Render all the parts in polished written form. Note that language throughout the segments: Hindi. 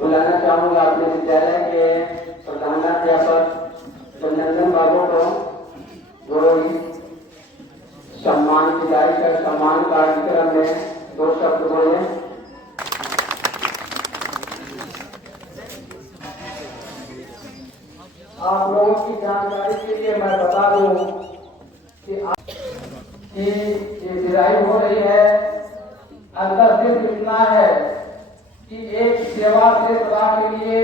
बुलाना चाहूंगा अपने विद्यालय के प्रधानाध्यापक चंदन बाबू को, जो सम्मान विदाई कर सम्मान कार्यक्रम में 2 शब्द बोले। आप लोगों की जानकारी के लिए मैं बता दूं कि ये विदाई हो रही है, अंदर सिर्फ इतना है कि एक सेवा से सदा के लिए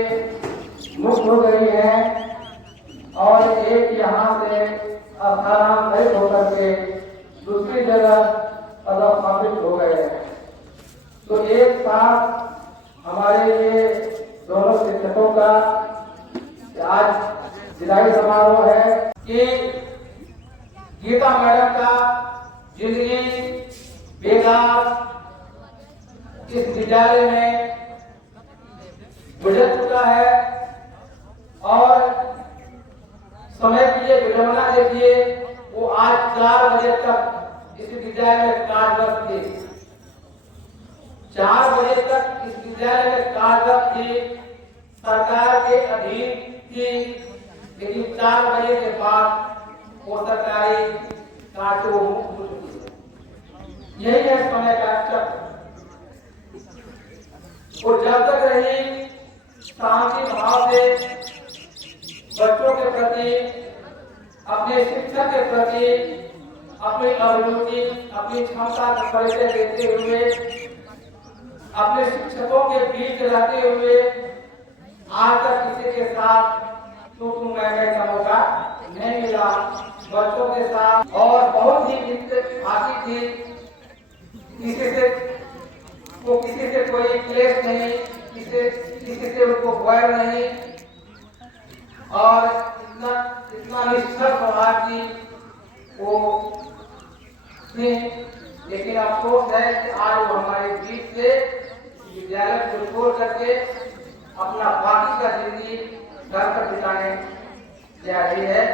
मुक्त हो गई है और एक यहाँ से स्थानांतरित होकर के दूसरी जगह पदस्थापित हो गए हैं। तो एक साथ हमारे ये दोनों शिक्षकों का आज विदाई समारोह है कि गीता मैडम का जिंदगी बेकार इस विद्यालय में गुजर चुका है और समय की ये विडंबना देखिए, वो आज 4 बजे तक इस विद्यालय में कार्यरत थी। 4 बजे तक इस विद्यालय में कार्यरत थी, सरकार के अधीन थी, लेकिन 4 बजे के बाद वो सरकारी कार्य से मुक्त हो चुकी है। यही है समय का चक्र। वो जब तक रही शांति भाव से बच्चों के प्रति, अपने शिक्षक के प्रति अपनी अभिरुचि, अपनी क्षमता का परिचय देते हुए, अपने शिक्षकों के बीच रहते हुए आज तक किसी के साथ तू मैं का मौका नहीं मिला। बच्चों के साथ और बहुत ही आती थी, किसी से कोई क्लेश नहीं, किसी से उनको वैर नहीं और इतना निष्ठा स्वभाव की वो थी। लेकिन अफसोस है कि आज वो हमारे बीच से विद्यालय को छोड़ करके अपना बाकी का जिंदगी घर पर बिताने जा रही है।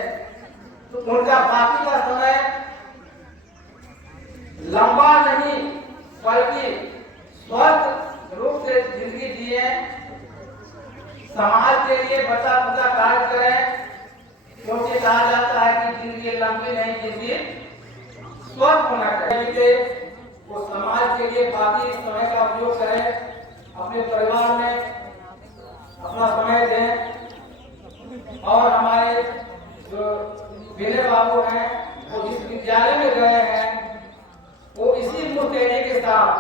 तो उनका बाकी का समय लंबा नहीं बल्कि स्वस्थ रूप से जिंदगी जिए, समाज के लिए बचा खुचा कार्य करें, क्योंकि कहा जाता है कि जिंदगी लंबी नहीं, जिंदगी स्वस्थ होना चाहिए। वो समाज के लिए बाकी समय का उपयोग करें, अपने परिवार में अपना समय दें। और हमारे जो विनय बाबू हैं, वो जिस विद्यालय में गए हैं, वो इसी मुस्तैदी के साथ,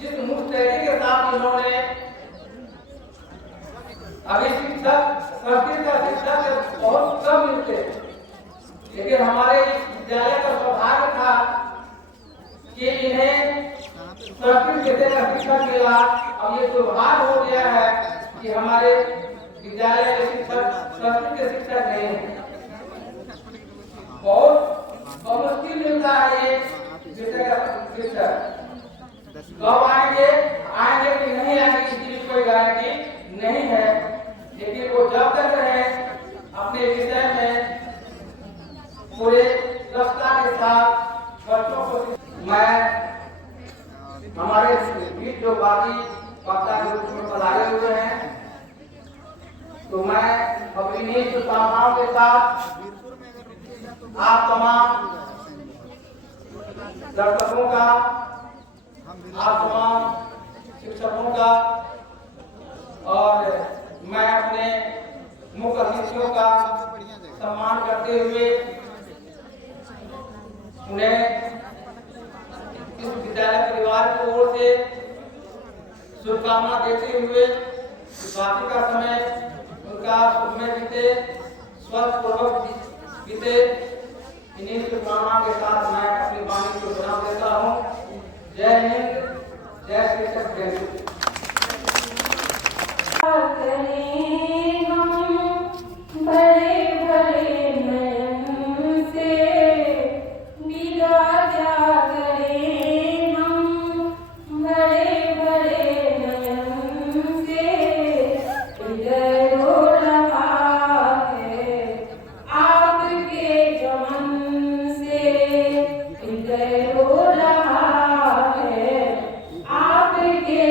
जिस मुस्तैदी के साथ इन्होंने अभी शिक्षक, संस्कृत का शिक्षक बहुत कम मिलते, लेकिन हमारे इस विद्यालय का सौभाग्य था कि इन्हें संस्कृत विषय का शिक्षक मिला। अब ये सौभाग्य हो गया है कि हमारे विद्यालय के शिक्षक संस्कृत के शिक्षक नहीं है। बहुत मुश्किल मिलता है ये विषय का शिक्षक। कब आएंगे कि नहीं आएंगे इसकी कोई गारंटी नहीं है, लेकिन वो जब तक रहे अपने विषय में पूरे दक्षता के साथ बच्चों को। मैं हमारे बीच जो बाकी वक्ता के रूप में पधारे हुए हैं, तो मैं अपनी शुभकामनाओं के साथ आप तमाम दर्शकों का, आप तमाम शिक्षकों का और मैं अपने मुख्य अतिथियों का सम्मान करते हुए उन्हें इस विद्यालय परिवार की ओर से शुभकामना देते हुए बाकी का समय उनका सुखमय बीते, स्वस्थ पूर्वक बीते, इन्हीं शुभकामना के साथ मैं अपनी वाणी को विराम देता हूँ। जय हिंद, जय शिक्षक, जय हिंद। बड़े बड़े नयन से विदा क्या करें हम, बड़े बड़े नयन से हृदय रो रहा है आपके गमन से, हृदय रो रहा है आपके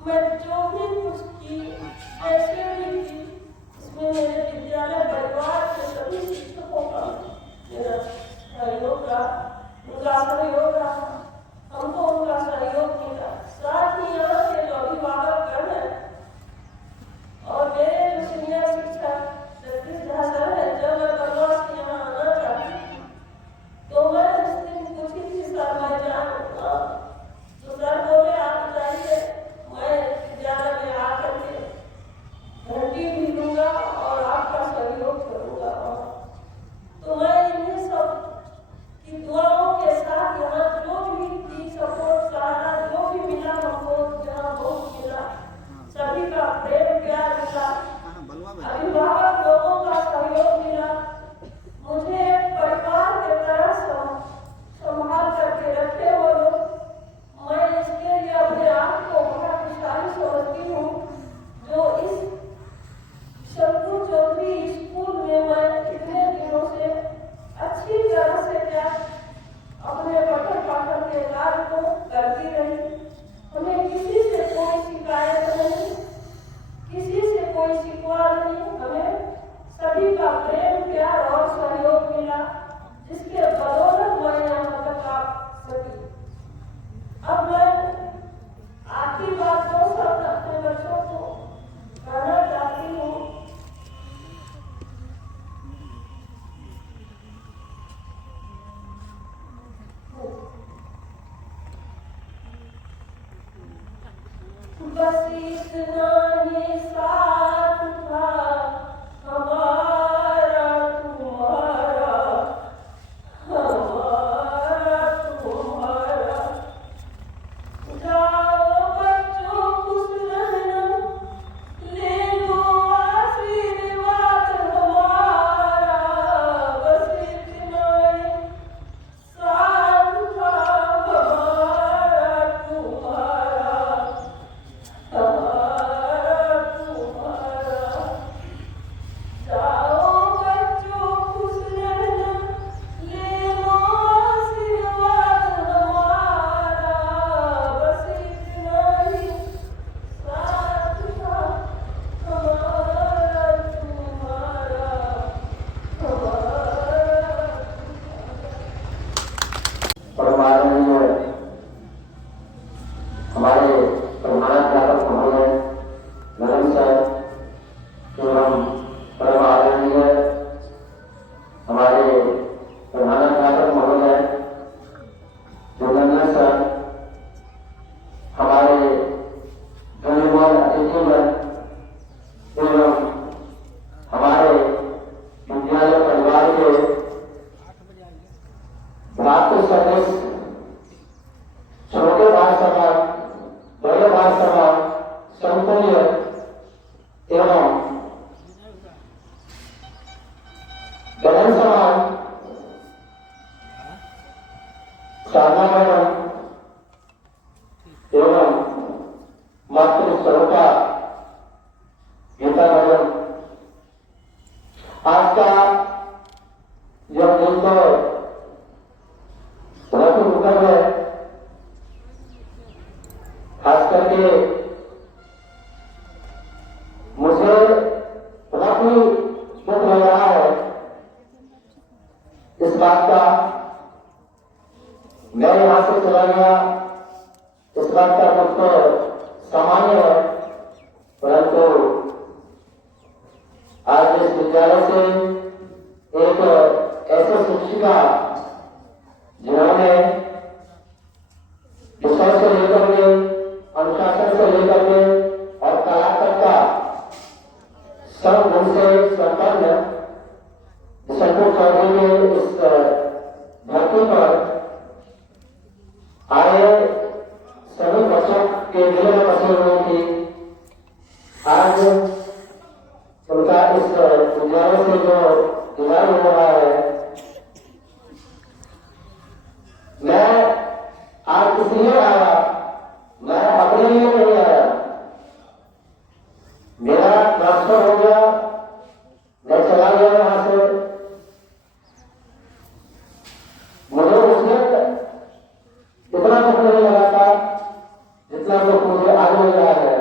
मैं जो भी कुछ की जैसे भी की इसमें मेरे विद्यालय परिवार के सभी शिक्षकों का मेरा सहयोग रहा, उनका सहयोग रहा, हमको उनका सहयोग मिला। साथ ही यहाँ के जो अभिभावक गण हैं और मेरे जो सीनियर शिक्षक जगदीश झा सर है, जब मैं बनवास के यहाँ आना चाहती थी तो मैं उस दिन पूछी थी सर मैं जाऊँगा, तो सर बोले आप जाइए, मैं विद्यालय में आकर के घंटी भी दूंगा और आपका सहयोग करूंगा। तो मैं इन्हीं सब की दुआओं के साथ यहाँ जो भी सपोर्ट सहारा जो भी मिला हमको यहाँ बहुत मिला, सभी का प्रेम प्यार मिला, अभिभावक लोगों का सहयोग मिला, मुझे परिवार के तरह संभाल करके रखे वो लोग। मैं इसके लिए अपने आप को बहुत खुशहाली समझती हूँ जो इस शंकु चौधरी स्कूल में मैं कितने दिनों से अच्छी तरह से क्या अपने पठन पाठन के कार्य को करती रही। हमें किसी से कोई शिकायत नहीं, किसी से कोई शिकवा नहीं, हमें सभी का प्रेम प्यार और सहयोग मिला, जिसके बदौलत मैं यहाँ तक आ सकी। अब मैं आखिरी बात दो शब्द अपने बच्चों को कहना चाहती हूँ। बस इतना ही साथ था हमारा तुम्हारा, हमारा तुम्हारा। जाओ बच्चों खुश रहना, ले लो आशीर्वाद हमारा, बस इतना ही साथ था हमारा तुम्हारा, हमारा तुम्हारा। जाओ बच्चों खुश रहना, ले लो आशीर्वाद हमारा, बस इतना ही साथ था हमारा तुम्हारा, हमारा। परमानंद हमारे प्रधानाध्यापक महोदय नरम सर एवं परम आदरणीय हमारे प्रधानाध्यापक महोदय जोगेंद्र सर, हमारे धन्यवाद अतिथिगण एवं हमारे विद्यालय परिवार के भ्रातृ सदस्य, छोटे भाई समाज, बड़े भाई समाज, समतुल्य एवं बहन समाज, साधना मैडम एवं मातृ स्वरूपा गीता मैडम, आज का यह दिन तो बहुत ही दुखद है, खास करके मुझे बहुत ही दुख लग रहा है इस बात का। मैं यहां से चला गया, इस बात का दुख तो सामान्य है, परंतु आज इस विद्यालय से एक ऐसे शिक्षिका जिन्होंने विषय से लेकर के, अनुशासन से लेकर के और कला तक का सब गुण से संपन्न शंकु चौधरी के इस धरती पर आए सभी बच्चों के दिल में बसे हुए थी। आज उनका इस विद्यालय से जो विदाई हो रहा है, मैं आज इसलिए आया, मैं अपने लिए नहीं आया। मेरा ट्रांसफर हो गया, मैं चला गया यहां से। मुझे उसने इतना दुख नहीं लगा था जितना दुख मुझे आज लग रहा है।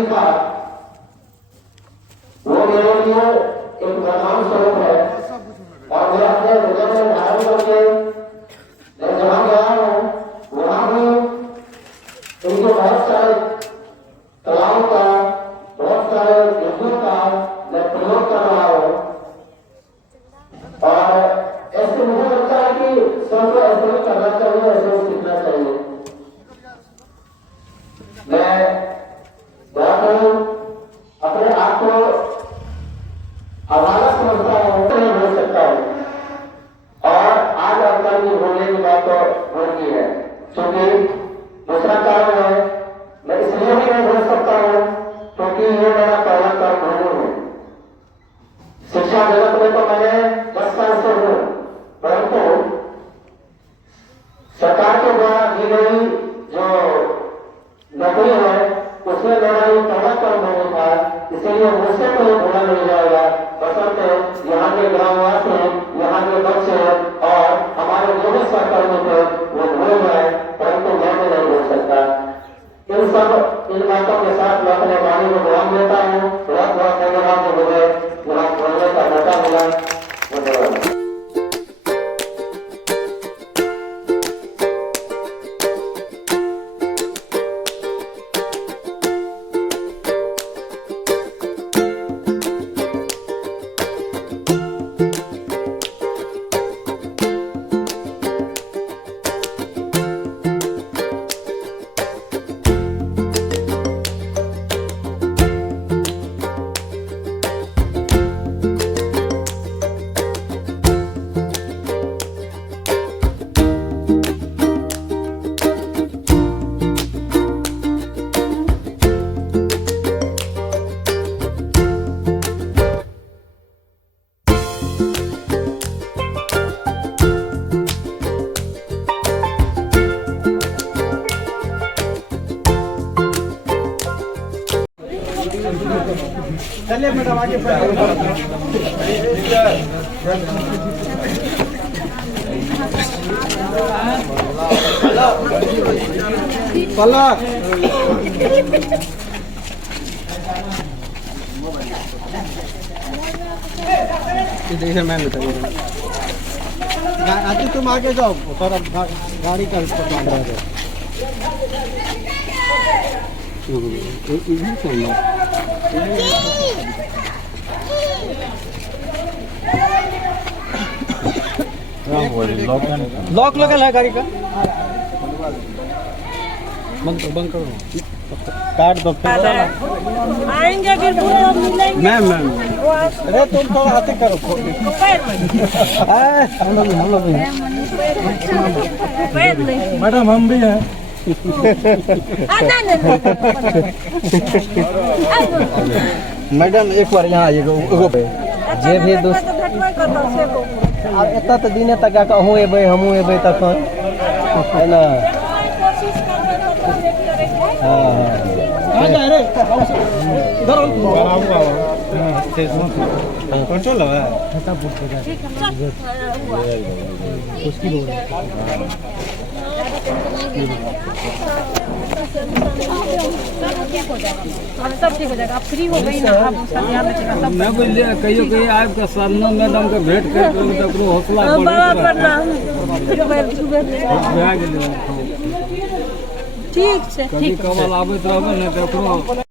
जी का वो मेरे लिए एक वरदान स्वरूप है और मैं अपने हृदय में धारण करके मैं जहाँ गया हूँ वहाँ भी इनके बहुत सारे कलाओं का, बहुत सारे युद्धों का मैं प्रयोग कर रहा हूँ और ऐसे मुझे लगता है कि सबको ऐसे ही करना चाहिए, ऐसे ही सीखना चाहिए। मैं बहुत अपने आप को अभागा समझता हूँ, नहीं बोल सकता हूँ और आज आपका भी बोलने की बात तो होती है, क्योंकि दूसरा कारण है मैं इसलिए भी नहीं बोल सकता हूँ क्योंकि ये मेरा पहला कर्म नहीं है। शिक्षा जगत में तो मैंने 10 साल से हूँ, परंतु सरकार के द्वारा दी गई जो नौकरी है उसमें मेरा ये पहला कर्म होने था, इसीलिए मुझसे कोई भूला नहीं जाएगा। बसंत यहाँ के ग्रामवासी, यहाँ के बच्चे और हमारे जो भी सहकर्मी थे वो भूल जाए, परंतु मैं भी नहीं भूल सकता। इन बातों के साथ मैं अपने वाणी को विराम देता हूँ। बहुत बहुत धन्यवाद जो मुझे यहाँ बोलने का मौका मिला। धन्यवाद। चलिए मैडम आगे पलक देखिए मैम बताइए आती तुम आगे जाओ थोड़ा गाड़ी का पकड़ रहे लॉक लगल है गाड़ी का। बंद करो काट दो आएंगे फिर पूरा मिलेंगे। मैम अरे तुम थोड़ा हाथे करो हम लोग मैडम हम भी हैं। मैडम एक बार यहाँ जे भी दोस्त एत तो दिन तक अहूँ एबै हमहूँ एबै तखन है ना। कंट्रोल है सब ठीक हो जाएगा। आप फ्री हो गई ना, आप उसका ध्यान रखिएगा। सब मैं बोलिए कहियो कहीं आब के सामने मैडम के भेंट कर तो हौसला ठीक छै। कभी कभार आबैत रहबै ने तो